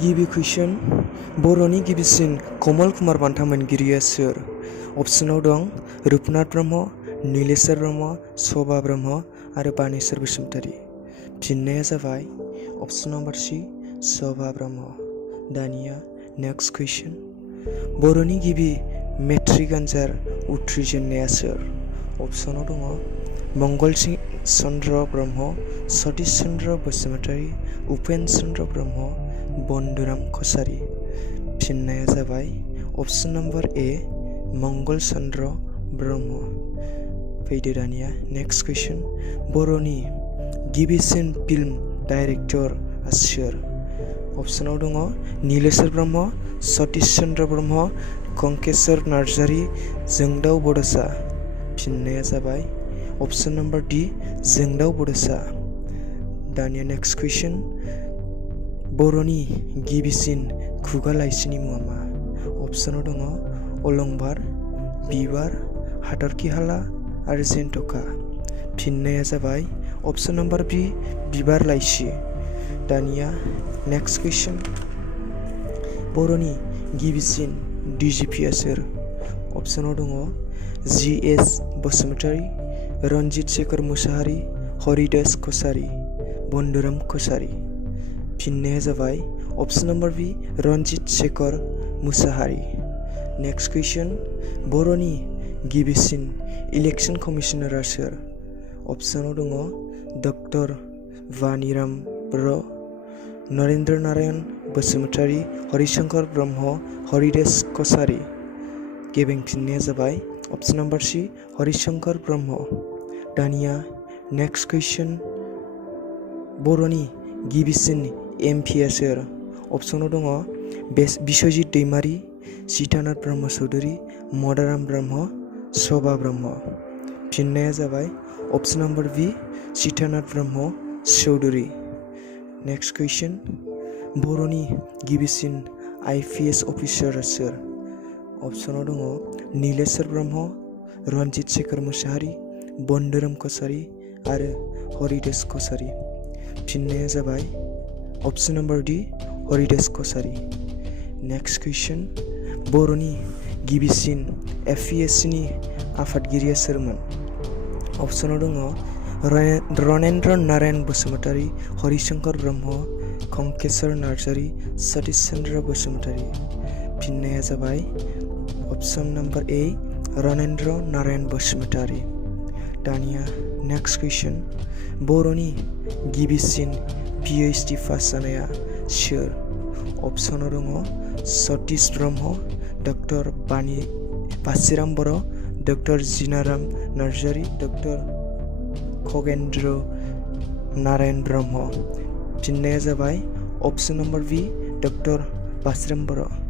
गिबि कुइसन बर'नि गिबिसिन कमल कुमार बान्था मोनगिरिया सोर? अपसनाव दं रुपनाथ ब्रह्म, नीलेश्वर ब्रह्म, शोभा ब्रह्म आरो बानेश्वर बसुमतारी। फिननाया जाबाय अपसन नम्बर सी शोभा ब्रह्म। दानिया नेक्स्ट कुइसन बर'नि गिबि मेट्रिक आनजाद उथ्रिजेननाया सोर? अपसनाव दङ मंगल चन्द्र ब्रह्म, सतीश चन्द्र बसुमतारी, उपेन चन्द्र ब्रह्म, बन्दुराम कसारी। फिननाया जाबाय अपसन नम्बर ए मंगल चन्द्र ब्रह्म। फैदो दानिया नेक्स्ट कुइसन बर'नि गिबिसिन फिल्म डाइरेक्टरआ सोर? अपसनाव दङ नीलेश्वर ब्रह्म, सतीश चन्द्र ब्रह्म, कंकेश्वर नार्जारी, जोंदाव बड'सा। फिननाया जाबाय अपसन नम्बर डी जोंदाव बड'सा। दानिया नेक्स्ट कुइसन बर'नि गिबिसिन खुगा लाइसिनि मुङा मा? अपसनाव दङ अलंबार, बिबार, हाथरखि हाला आरो जेन्थखा। फिननाया जाबाय अपसन नम्बर बी बिबार लाइसि। दानिया नेक्स्ट कुइसन बर'नि गिबिसिन डिजिपिआ सोर? अपसनाव दङ जी.एस. बसुमतारी, रन्जित शेखर मुसाहारि, हरिदास कसारी, बन्दुराम कसारी। फिननाया जाबाय अपसन नम्बर बी रन्जित शेखर मुसाहारि। नेक्स्ट कुइसन बर'नि गिबिसिन इलेक्सन कमिशनारआ सोर? अपसनाव दङ डक्टर बानीराम बर', नरेन्द्र नारायण बसुमतारी, हरिशंकर ब्रह्म, हरिदास कसारी। गेबें फिननाया जाबाय अपसन नम्बर सी हरिशंकर ब्रह्म। दानिया नेक्स्ट कुइसन बर'नि गिबिसिन एमपिआ सोर? अपसनाव दङ बिश्वजित दैमारी, सीतानाथ ब्रह्म चौधुरी, मदाराम ब्रह्म, शोभा ब्रह्म। फिननाया जाबाय अपसन नम्बर बी सीतानाथ ब्रह्म चौधुरी। नेक्स्ट कुइसन बर'नि गिबिसिन IPS अफिसारआ सोर? अपसनाव दङ नीलेश्वर ब्रह्म, रन्जित शेखर मुसाहारि, बन्दुराम कसारी आरो हरिदास कसारी। फिननाया जाबाय अपसन number D Haridas Kasari. Next कुइसन बर'नि गिबिसिन APSCनि आफादगिरिया सोरमोन? अपसनाव दङ रनेन्द्र नारायण बसुमतारी, हरिशंकर ब्रह्म, कंकेश्वर नार्जारी, सतीश चन्द्र बसुमतारी। फिननाया जाबाय अपसन नम्बर ए रनेन्द्र नारायण बसुमतारी। दानिया नेक्स्ट कुइसन बर'नि गिबिसिन PhD पास जानाया सोर? अपसनाव दङ सतीश ब्रह्म, डक्टर बासिराम बर', डक्टर जिनाराम नार्जारी, डक्टर खगेन्द्र नारायण ब्रह्म। फिननाया जाबाय अपसन नम्बर बी डक्टर बासिराम बर'।